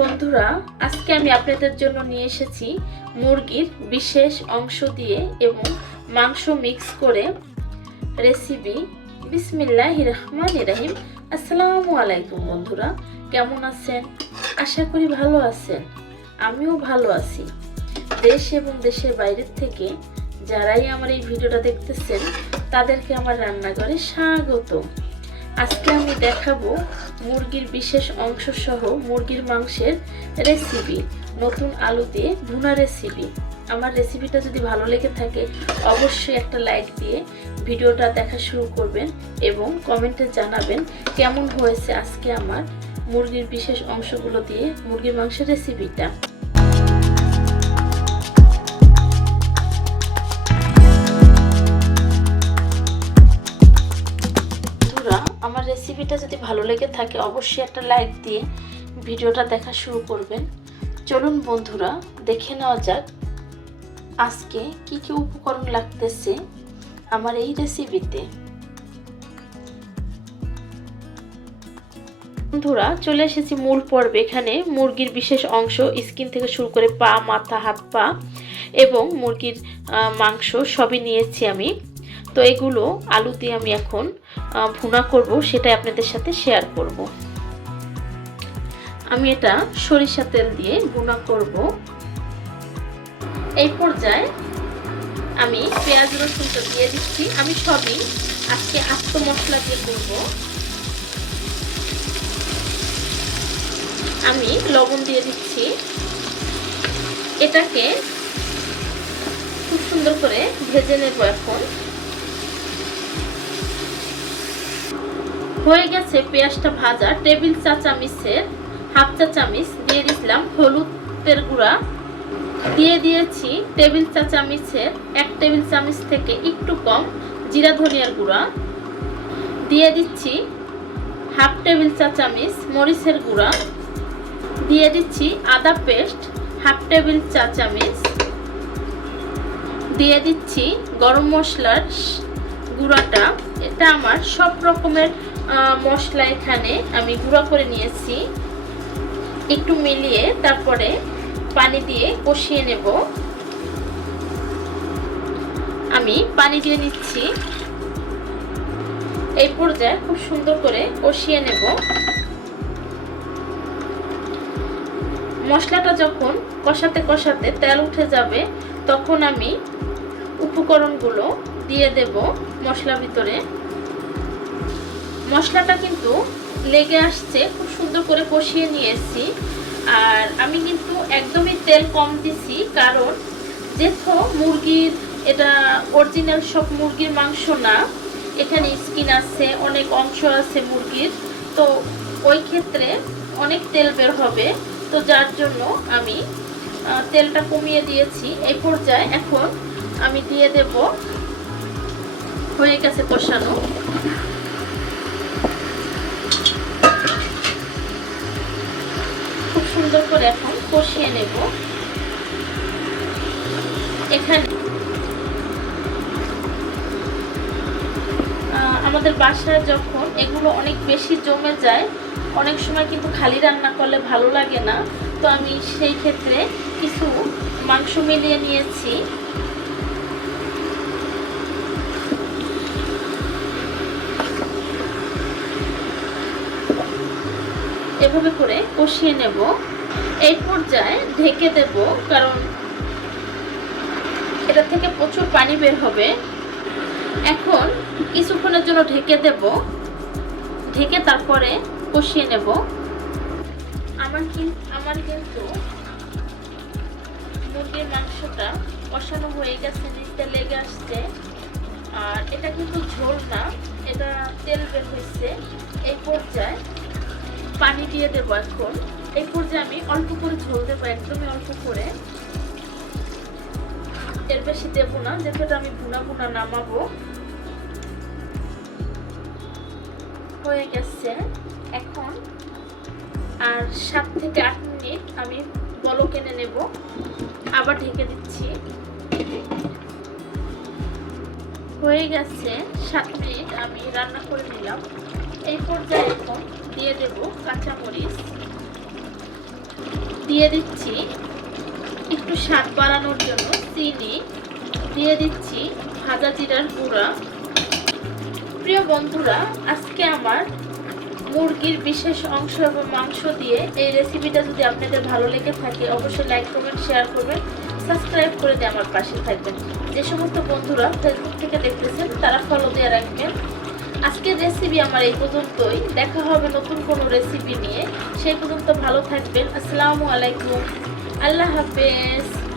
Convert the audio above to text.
বন্ধুরা, আজকে আমি আপনাদের জন্য নিয়ে এসেছি মুরগির বিশেষ অংশ দিয়ে এবং মাংস মিক্স করে রেসিপি বিসমিল্লাহ রহমান রাহিম। আসসালামু আলাইকুম বন্ধুরা, কেমন আছেন? আশা করি ভালো আছেন। আমিও ভালো আছি। দেশ এবং দেশের বাইরের থেকে যারাই আমার এই ভিডিওটা দেখতেছেন, তাদেরকে আমার রান্নাঘরে স্বাগত আজকে আমি দেখাবো মুরগির বিশেষ অংশ সহ মুরগির মাংসের রেসিপি নতুন আলু দিয়ে ভুনা রেসিপি আমার রেসিপিটা যদি ভালো লেগে থাকে, অবশ্যই একটা লাইক দিয়ে ভিডিওটা দেখা শুরু করবেন এবং কমেন্টে জানাবেন কেমন হয়েছে আজকে আমার মুরগির বিশেষ অংশগুলো দিয়ে মুরগির মাংসের রেসিপিটা আমার রেসিপিটা যদি ভালো লেগে থাকে, অবশ্যই একটা লাইক দিয়ে ভিডিওটা দেখা শুরু করবেন। চলুন বন্ধুরা, দেখে নেওয়া যাক আজকে কি কি উপকরণ লাগতেছে আমার এই রেসিপিতে বন্ধুরা, চলে এসেছি মূল পর্বে। এখানে মুরগির বিশেষ অংশ স্কিন থেকে শুরু করে পা, মাথা, হাত, পা এবং মুরগির মাংস সবই নিয়েছি আমি। তো এগুলো আলু দিয়ে আমি এখন ভুনা করব, সেটাই আপনাদের সাথে শেয়ার করব। আমি এটা সরিষা তেল দিয়ে ভুনা করব। এই পর্যায়ে আমি পেঁয়াজ, রসুনটা দিয়ে দিচ্ছি। আমি সবই আজকে আস্ত মশলা দিয়ে করব। আমি লবণ দিয়ে দিচ্ছি। এটাকে খুব সুন্দর করে ভেজে নেব এখন। হয়ে গেছে পেঁয়াজটা ভাজা, টেবিল চা চামিচের, হাফ চা চামিচ দিয়ে দিয়েছিলাম হলুদের গুঁড়া। দিয়ে দিয়েছি টেবিল চা চামিচের, এক টেবিল চামিচ থেকে একটু কম জিরা ধনিয়ার গুঁড়া। দিয়ে দিচ্ছি হাফ টেবিল চা চামিচ মরিচের গুঁড়া। দিয়ে দিচ্ছি আদা পেস্ট, হাফ টেবিল চা চামিচ। দিয়ে দিচ্ছি গরম মশলার গুঁড়াটা। এটা আমার সব রকমের মশলা এখানে আমি গুঁড়া করে নিয়েছি। একটু মিলিয়ে তারপরে পানি দিয়ে কষিয়ে নেব। আমি পানি দিয়ে নিচ্ছি। এই পর্যায়ে খুব সুন্দর করে কষিয়ে নেব। মশলাটা যখন কষাতে কষাতে তেল উঠে যাবে, তখন আমি উপকরণগুলো দিয়ে দেব মশলার ভিতরে। মশলাটা কিন্তু লেগে আসছে, খুব সুন্দর করে কষিয়ে নিয়েছি। আর আমি কিন্তু একদমই তেল কম দিছি, কারণ যেহেতু মুরগির এটা অরিজিনাল সব মুরগির মাংস না, এখানে স্কিন আছে, অনেক অংশ আছে মুরগির, তো ওই ক্ষেত্রে অনেক তেল বের হবে। তো যার জন্য আমি তেলটা কমিয়ে দিয়েছি। এই পর্যায়ে এখন আমি দিয়ে দেব হয়ে গেছে কষানো। সুন্দর করে এখন কষিয়ে নেব। এখানে আমাদের বাসায় যখন এগুলো অনেক বেশি জমে যায়, অনেক সময় কিন্তু খালি রান্না করলে ভালো লাগে না। তো আমি সেই ক্ষেত্রে কিছু মাংস মিলিয়ে নিয়েছি। এভাবে করে কষিয়ে নেব। এই পর্যায়ে ঢেকে দেব, কারণ এটা থেকে প্রচুর পানি বের হবে। এখন কিছুক্ষণের জন্য ঢেকে দেব। ঢেকে তারপরে কষিয়ে নেব। আমার কিন্তু আমার কিন্তু মুরগির মাংসটা কষানো হয়ে গেছে নিচতে লেগে আসছে। আর এটা কিন্তু ঝোল না, এটা তেল বের হয়েছে। এই পর্যায়ে পানি দিয়ে দেবো এখন। এই পর্যায়ে আমি অল্প করে ঝোল দেবো, একদমই অল্প করে। এর বেশি দেবো না, যেহেতু আমি ভুনা ভুনা নামাবো। হয়ে গেছে এখন। আর সাত থেকে আট মিনিট আমি বলো কেনে নেব। আবার ঢেকে দিচ্ছি। হয়ে গেছে সাত মিনিট আমি রান্না করে নিলাম। এই পর্যায়ে এখন দিয়ে দেব কাঁচামরিচ। দিয়ে দিচ্ছি একটু স্বাদ বাড়ানোর জন্য চিনি। দিয়ে দিচ্ছি ভাজা জিরার গুঁড়া। প্রিয় বন্ধুরা, আজকে আমার মুরগির বিশেষ অংশ এবং মাংস দিয়ে এই রেসিপিটা যদি আপনাদের ভালো লেগে থাকে, অবশ্যই লাইক করবেন, শেয়ার করবেন, সাবস্ক্রাইব করে দিয়ে আমার পাশে থাকবেন। যে সমস্ত বন্ধুরা ফেসবুক থেকে দেখতেছেন, তারা ফলো দিয়ে রাখবেন। আজকের রেসিপি আমার এই পর্যন্তই। দেখা হবে নতুন কোনো রেসিপি নিয়ে। সেই পর্যন্ত ভালো থাকবেন। আসসালামু আলাইকুম। আল্লাহ হাফেজ।